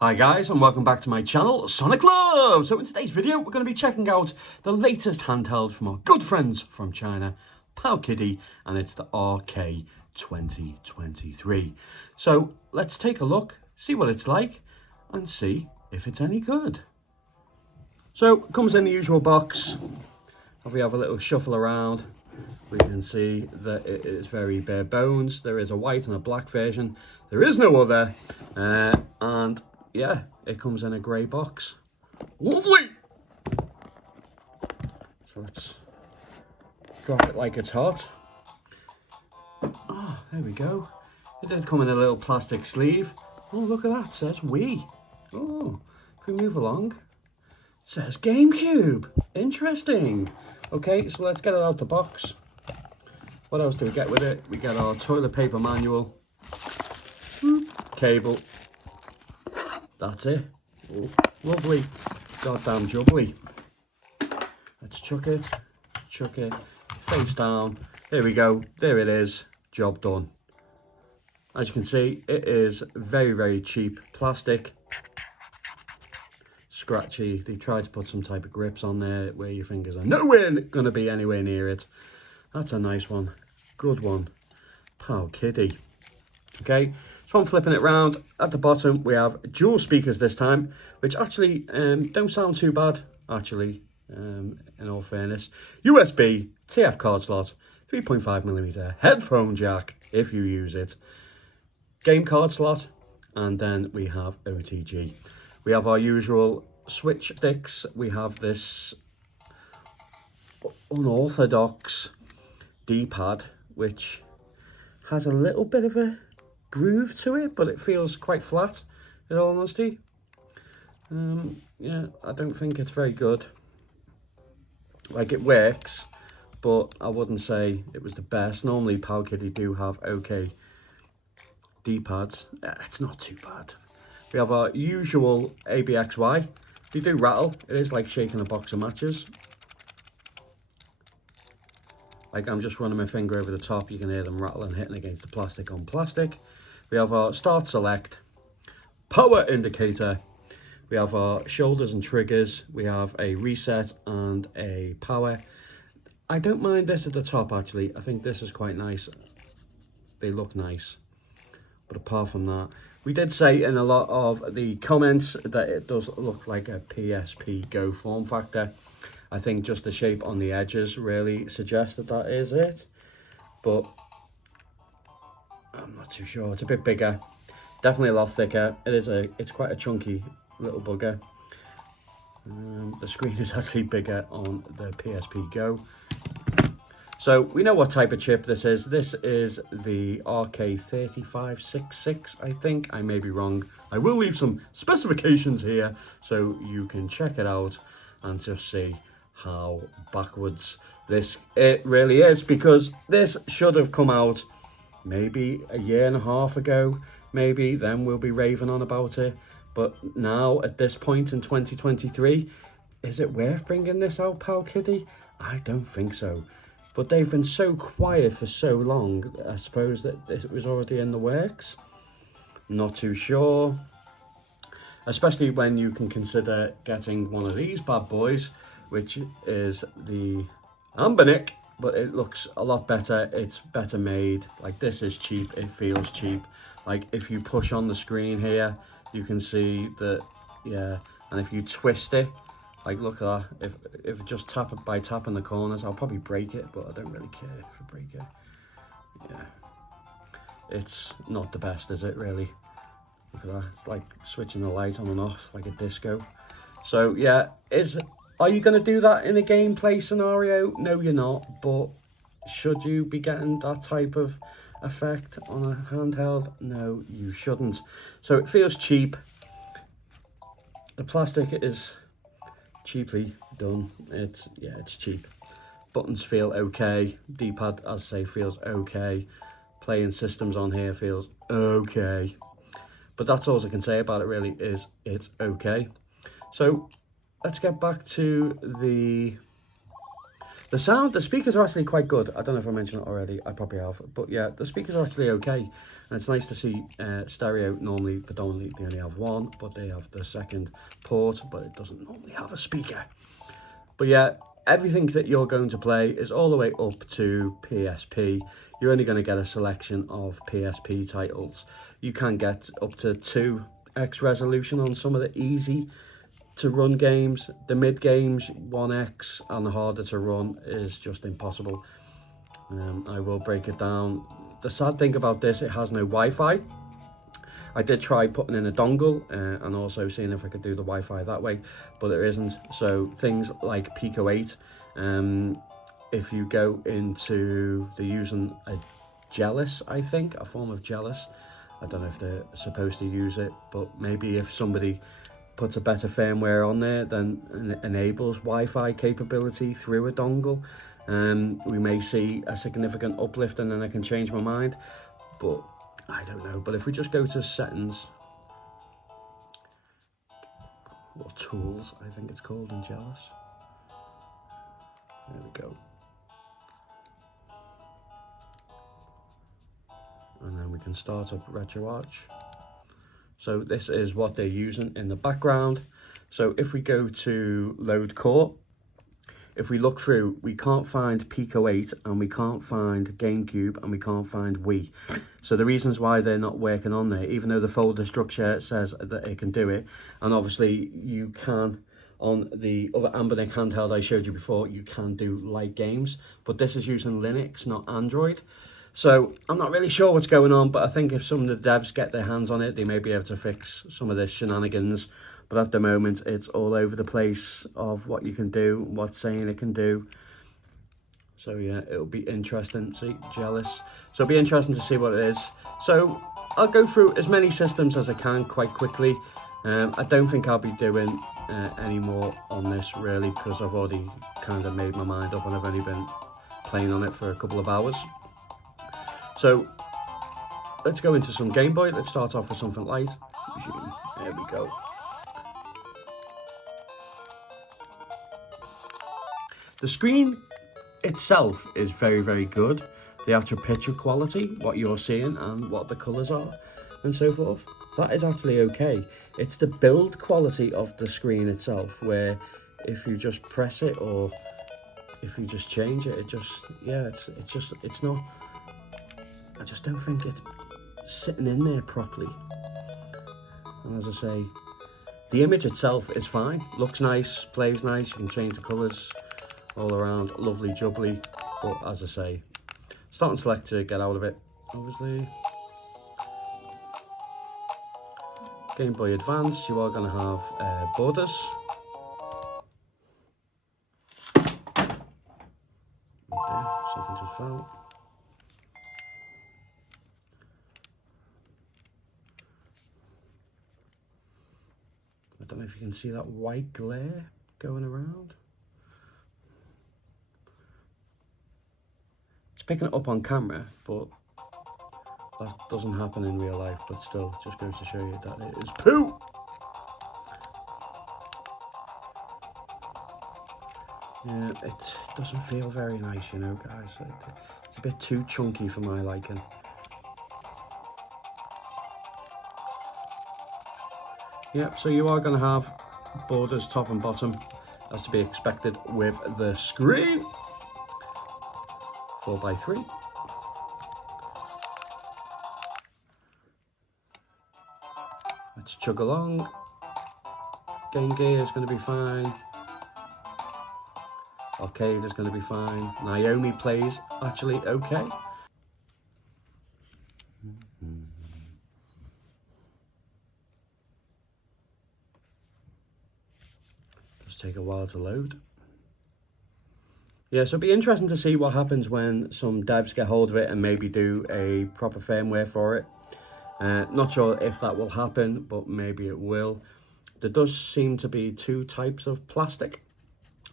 Hi guys, and welcome back to my channel, Sonic Love. So in today's video, we're going to be checking out the latest handheld from our good friends from China, Powkiddy, and it's the RK2023. So let's take a look, see what it's like, and see if it's any good. So it comes in the usual box. If we have a little shuffle around, we can see that it is very bare bones. There is a white and a black version. There is no other, and yeah, it comes in a grey box. Lovely! So let's drop it like it's hot. Oh, there we go. It did come in a little plastic sleeve. Oh, look at that, it says Wii. Oh, if we move along, it says GameCube. Interesting. Okay, so let's get it out the box. What else do we get with it? We get our toilet paper manual, cable. That's it. Oh, lovely. Goddamn jubbly. Let's chuck it, face down. There we go. There it is. Job done. As you can see, it is very, very cheap plastic. Scratchy. They tried to put some type of grips on there where your fingers are nowhere going to be anywhere near it. That's a nice one. Good one. Powkiddy. Okay, so I'm flipping it round. At the bottom, we have dual speakers this time, which actually don't sound too bad, actually, in all fairness. USB, TF card slot, 3.5mm headphone jack, if you use it. Game card slot, and then we have OTG. We have our usual switch sticks. We have this Unorthodox D-Pad, which has a little bit of a groove to it, but it feels quite flat, in all honesty. Yeah, I don't think it's very good. Like, it works, but I wouldn't say it was the best. Normally Powkiddy do have okay D-pads. It's not too bad. We have our usual ABXY. They do rattle. It is like shaking a box of matches. Like, I'm just running my finger over the top, you can hear them rattling, hitting against the plastic on plastic. We have our start select, power indicator. We have our shoulders and triggers. We have a reset and a power. I don't mind this at the top, actually. I think this is quite nice. They look nice. But apart from that, we did say in a lot of the comments that it does look like a PSP Go form factor. I think just the shape on the edges really suggests that that is it. But I'm not too sure. It's a bit bigger, definitely a lot thicker. It's quite a chunky little bugger. The screen is actually bigger on the PSP Go. So we know what type of chip this is. This is the RK3566, I think. I may be wrong. I will leave some specifications here so you can check it out and just see how backwards it really is, because this should have come out maybe a year and a half ago. Maybe then we'll be raving on about it, but now at this point in 2023, is it worth bringing this out, Powkiddy? I don't think so, but they've been so quiet for so long. I suppose that it was already in the works. Not too sure, especially when you can consider getting one of these bad boys, which is the Ambernick, but it looks a lot better. It's better made. Like, this is cheap. It feels cheap. Like, if you push on the screen here, you can see that, yeah. And if you twist it, like, look at that. If just tap it by tapping the corners, I'll probably break it, but I don't really care if I break it. Yeah. It's not the best, is it, really? Look at that. It's like switching the light on and off, like a disco. So, yeah, are you going to do that in a gameplay scenario? No, you're not. But should you be getting that type of effect on a handheld? No, you shouldn't. So it feels cheap. The plastic is cheaply done. It's cheap. Buttons feel okay. D-pad, as I say, feels okay. Playing systems on here feels okay. But that's all I can say about it, really, is it's okay. So let's get back to the The speakers are actually quite good. I don't know if I mentioned it already, I probably have, but yeah, the speakers are actually okay. And it's nice to see stereo. Normally, predominantly, they only have one, but they have the second port, but it doesn't normally have a speaker. But yeah, everything that you're going to play is all the way up to PSP. You're only going to get a selection of PSP titles. You can get up to 2x resolution on some of the easy to run games. The mid games 1x, and the harder to run is just impossible. I will break it down. The sad thing about this, it has no Wi-Fi. I did try putting in a dongle and also seeing if I could do the Wi-Fi that way, but there isn't. So things like Pico 8, if you go into the using a Jealous, I think, a form of Jealous. I don't know if they're supposed to use it, but maybe if somebody puts a better firmware on there then enables Wi-Fi capability through a dongle, we may see a significant uplift, and then I can change my mind, but I don't know. But if we just go to settings, or tools, I think it's called in Jealous. There we go. And then we can start up RetroArch. So this is what they're using in the background. So if we go to load core, if we look through, we can't find Pico 8, and we can't find GameCube, and we can't find Wii. So the reasons why they're not working on there, even though the folder structure says that it can do it, and obviously you can, on the other Ambernick handheld I showed you before, you can do light games, but this is using Linux, not Android. So I'm not really sure what's going on, but I think if some of the devs get their hands on it, they may be able to fix some of this shenanigans. But at the moment, it's all over the place of what you can do, what's saying it can do. So yeah, it'll be interesting. See, Jealous. So it'll be interesting to see what it is. So I'll go through as many systems as I can quite quickly. I don't think I'll be doing any more on this really, because I've already kind of made my mind up and I've only been playing on it for a couple of hours. So let's go into some Game Boy. Let's start off with something light. There we go. The screen itself is very, very good. The actual picture quality, what you're seeing and what the colours are and so forth, that is actually okay. It's the build quality of the screen itself, where if you just press it or if you just change it, it just, yeah, it's not, I just don't think it's sitting in there properly. And as I say, the image itself is fine, looks nice, plays nice, you can change the colours all around, lovely jubbly, but as I say, start and select to get out of it, obviously. Game Boy Advance, you are going to have borders. Okay, something just fell. I don't know if you can see that white glare going around. It's picking it up on camera, but that doesn't happen in real life, but still, just goes to show you that it is poo! Yeah, it doesn't feel very nice, you know, guys. It's a bit too chunky for my liking. Yep, so you are going to have borders top and bottom, as to be expected with the screen. 4x3. Let's chug along. Game Gear is going to be fine. Arcade is going to be fine. Naomi plays actually okay. Just take a while to load. Yeah, so it'll be interesting to see what happens when some devs get hold of it and maybe do a proper firmware for it. Not sure if that will happen, but maybe it will. There does seem to be two types of plastic,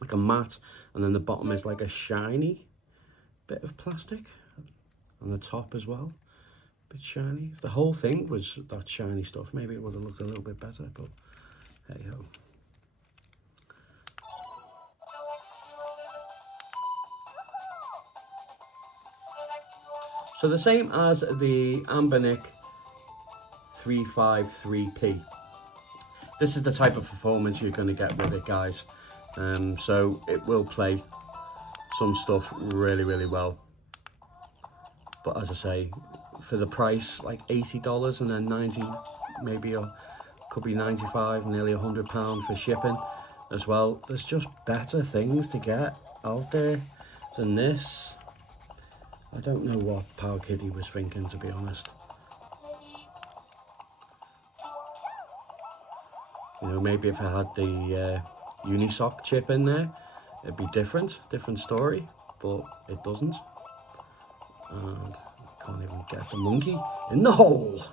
like a matte, and then the bottom is like a shiny bit of plastic, and the top as well, a bit shiny. If the whole thing was that shiny stuff, maybe it would have looked a little bit better, but hey ho. So the same as the Ambernic 353P. This is the type of performance you're going to get with it, guys. So it will play some stuff really, really well. But as I say, for the price, like $80 and then 90, maybe could be 95, nearly £100 for shipping as well. There's just better things to get out there than this. I don't know what Powkiddy was thinking, to be honest. You know, maybe if I had the Unisoc chip in there, it'd be different story, but it doesn't. And I can't even get the monkey in the hole.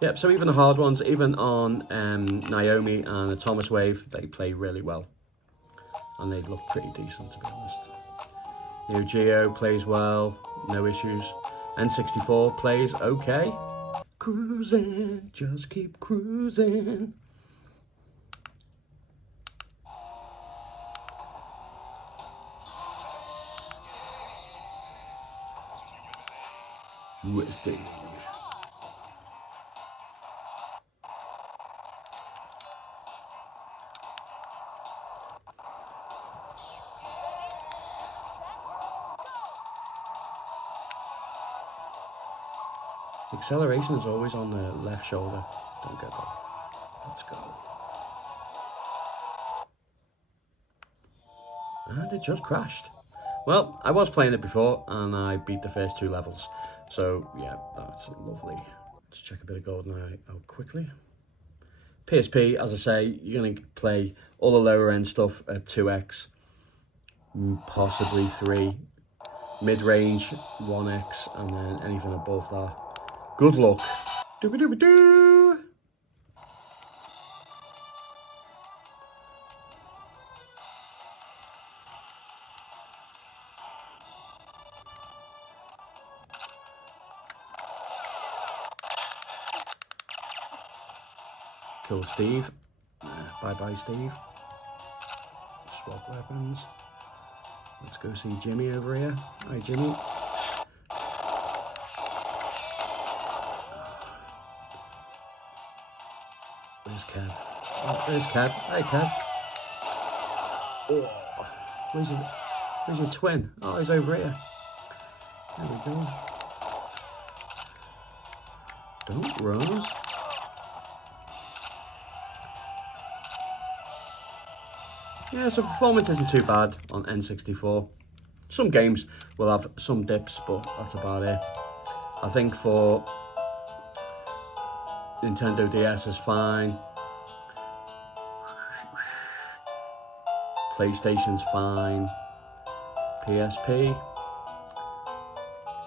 Yep, so even the hard ones, even on Naomi and the Thomas Wave, they play really well. And they look pretty decent, to be honest. Neo Geo plays well, no issues. N64 plays okay. Cruising, just keep cruising. USA. Acceleration is always on the left shoulder. Don't get that. Let's go. And it just crashed. Well, I was playing it before and I beat the first 2 levels. So yeah, that's lovely. Let's check a bit of GoldenEye out quickly. PSP, as I say, you're going to play all the lower end stuff at 2x, possibly 3. Mid-range 1x, and then anything above that. Good luck. Doo-ba-doo-ba-doo. Kill Steve. Bye-bye, Steve. Swap weapons. Let's go see Jimmy over here. Hi, Jimmy. Where's Kev? Oh, there's Kev. Hi, Kev. Oh, where's your twin? Oh, he's over here. There we go. Don't run. Yeah, so performance isn't too bad on N64. Some games will have some dips, but that's about it. I think for Nintendo DS is fine. PlayStation's fine. PSP.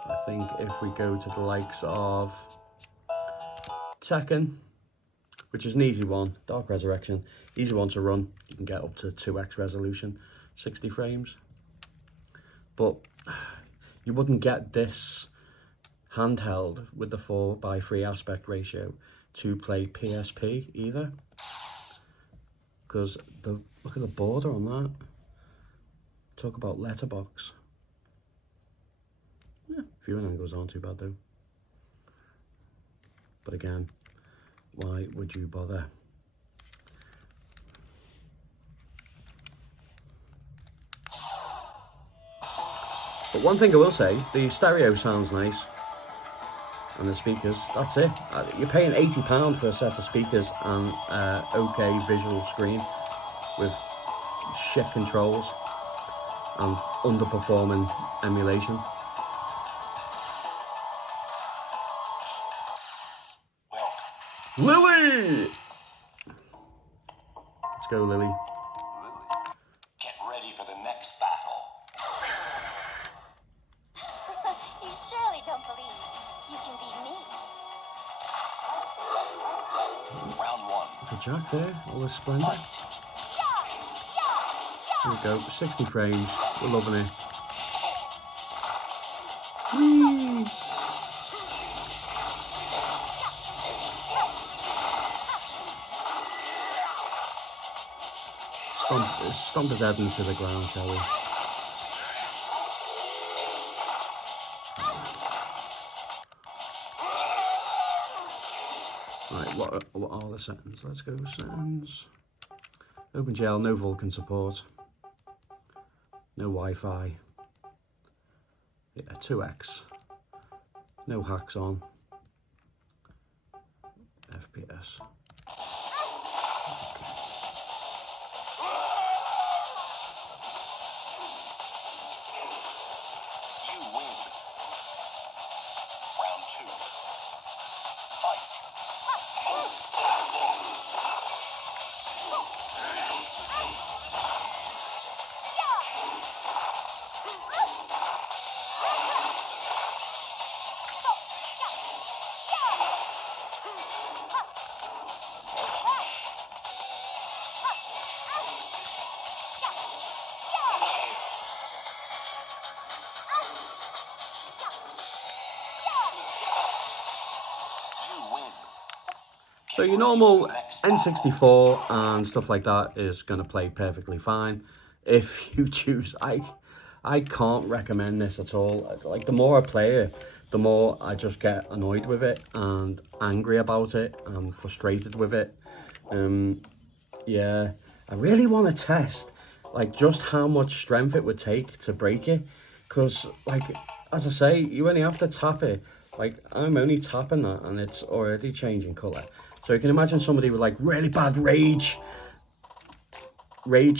I think if we go to the likes of Tekken, which is an easy one, Dark Resurrection, easy one to run. You can get up to 2x resolution, 60 frames. But you wouldn't get this handheld with the 4:3 aspect ratio to play PSP either. Because look at the border on that. Talk about letterbox. Yeah, viewing angles aren't too bad though. But again, why would you bother? But one thing I will say, the stereo sounds nice. And the speakers, that's it. You're paying £80 for a set of speakers and okay visual screen with shit controls and underperforming emulation. Lily! Let's go, Lily. Get ready for the next battle. You surely don't believe you can beat me. Round 1. Look at Jack there, all this splendor. Here we go, 60 frames. We're loving it. Whee! Stomp his head into the ground, shall we? Right, what are the settings? Let's go settings. OpenGL, no Vulkan support. No Wi-Fi. Yeah, 2x. No hacks on. FPS. You win. Round 2. Fight. You win. So your normal N64 and stuff like that is going to play perfectly fine if you choose. I can't recommend this at all. Like, the more I play it, the more I just get annoyed with it and angry about it and frustrated with it. Yeah, I really want to test like just how much strength it would take to break it, because like, as I say, you only have to tap it. Like, I'm only tapping that and it's already changing colour. So you can imagine somebody with like really bad rage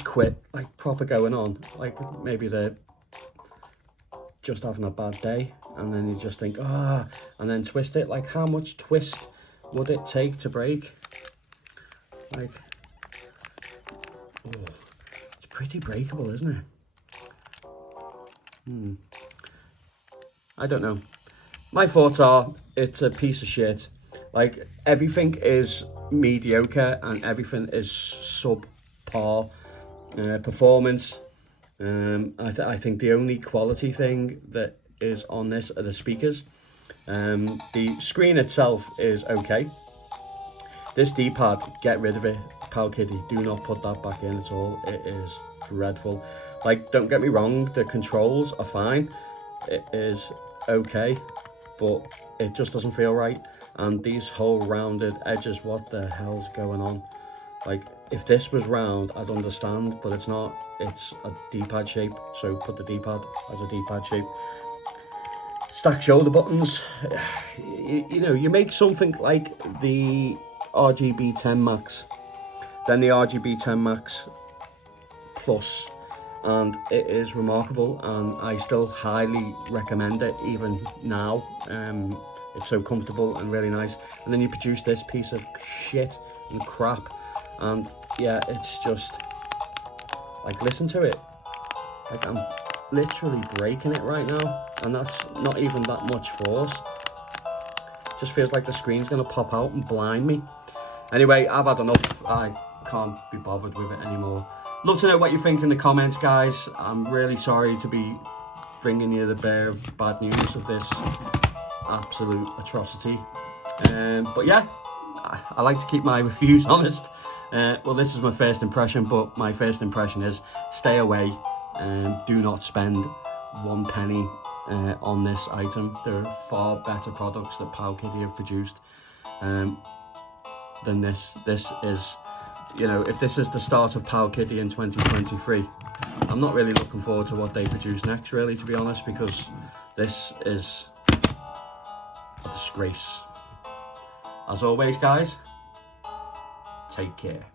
quit, like proper going on. Like, maybe they're just having a bad day and then you just think, and then twist it. Like, how much twist would it take to break? Like, it's pretty breakable, isn't it? I don't know. My thoughts are, it's a piece of shit. Like, everything is mediocre and everything is subpar performance. I think the only quality thing that is on this are the speakers. The screen itself is okay. This D-pad, get rid of it. Powkiddy, do not put that back in at all. It is dreadful. Like, don't get me wrong, the controls are fine. It is okay, but it just doesn't feel right. And these whole rounded edges, what the hell's going on? Like, if this was round, I'd understand, but it's not. It's a D-pad shape, so put the D-pad as a D-pad shape. Stack shoulder buttons. You know, you make something like the RGB 10 Max, then the RGB 10 Max Plus, and it is remarkable, and I still highly recommend it even now. It's so comfortable and really nice, and then you produce this piece of shit and crap, and yeah, it's just like, listen to it. Like, I'm literally breaking it right now, and that's not even that much force. Just feels like the screen's gonna pop out and blind me. Anyway, I've had enough. I can't be bothered with it anymore. Love to know what you think in the comments, guys. I'm really sorry to be bringing you the bearer of bad news of this absolute atrocity. But yeah, I like to keep my reviews honest. Well, this is my first impression, but my first impression is stay away and do not spend 1 penny on this item. There are far better products that Powkiddy have produced than this. This is, you know, if this is the start of Powkiddy in 2023, I'm not really looking forward to what they produce next, really, to be honest, because this is a disgrace. As always, guys, take care.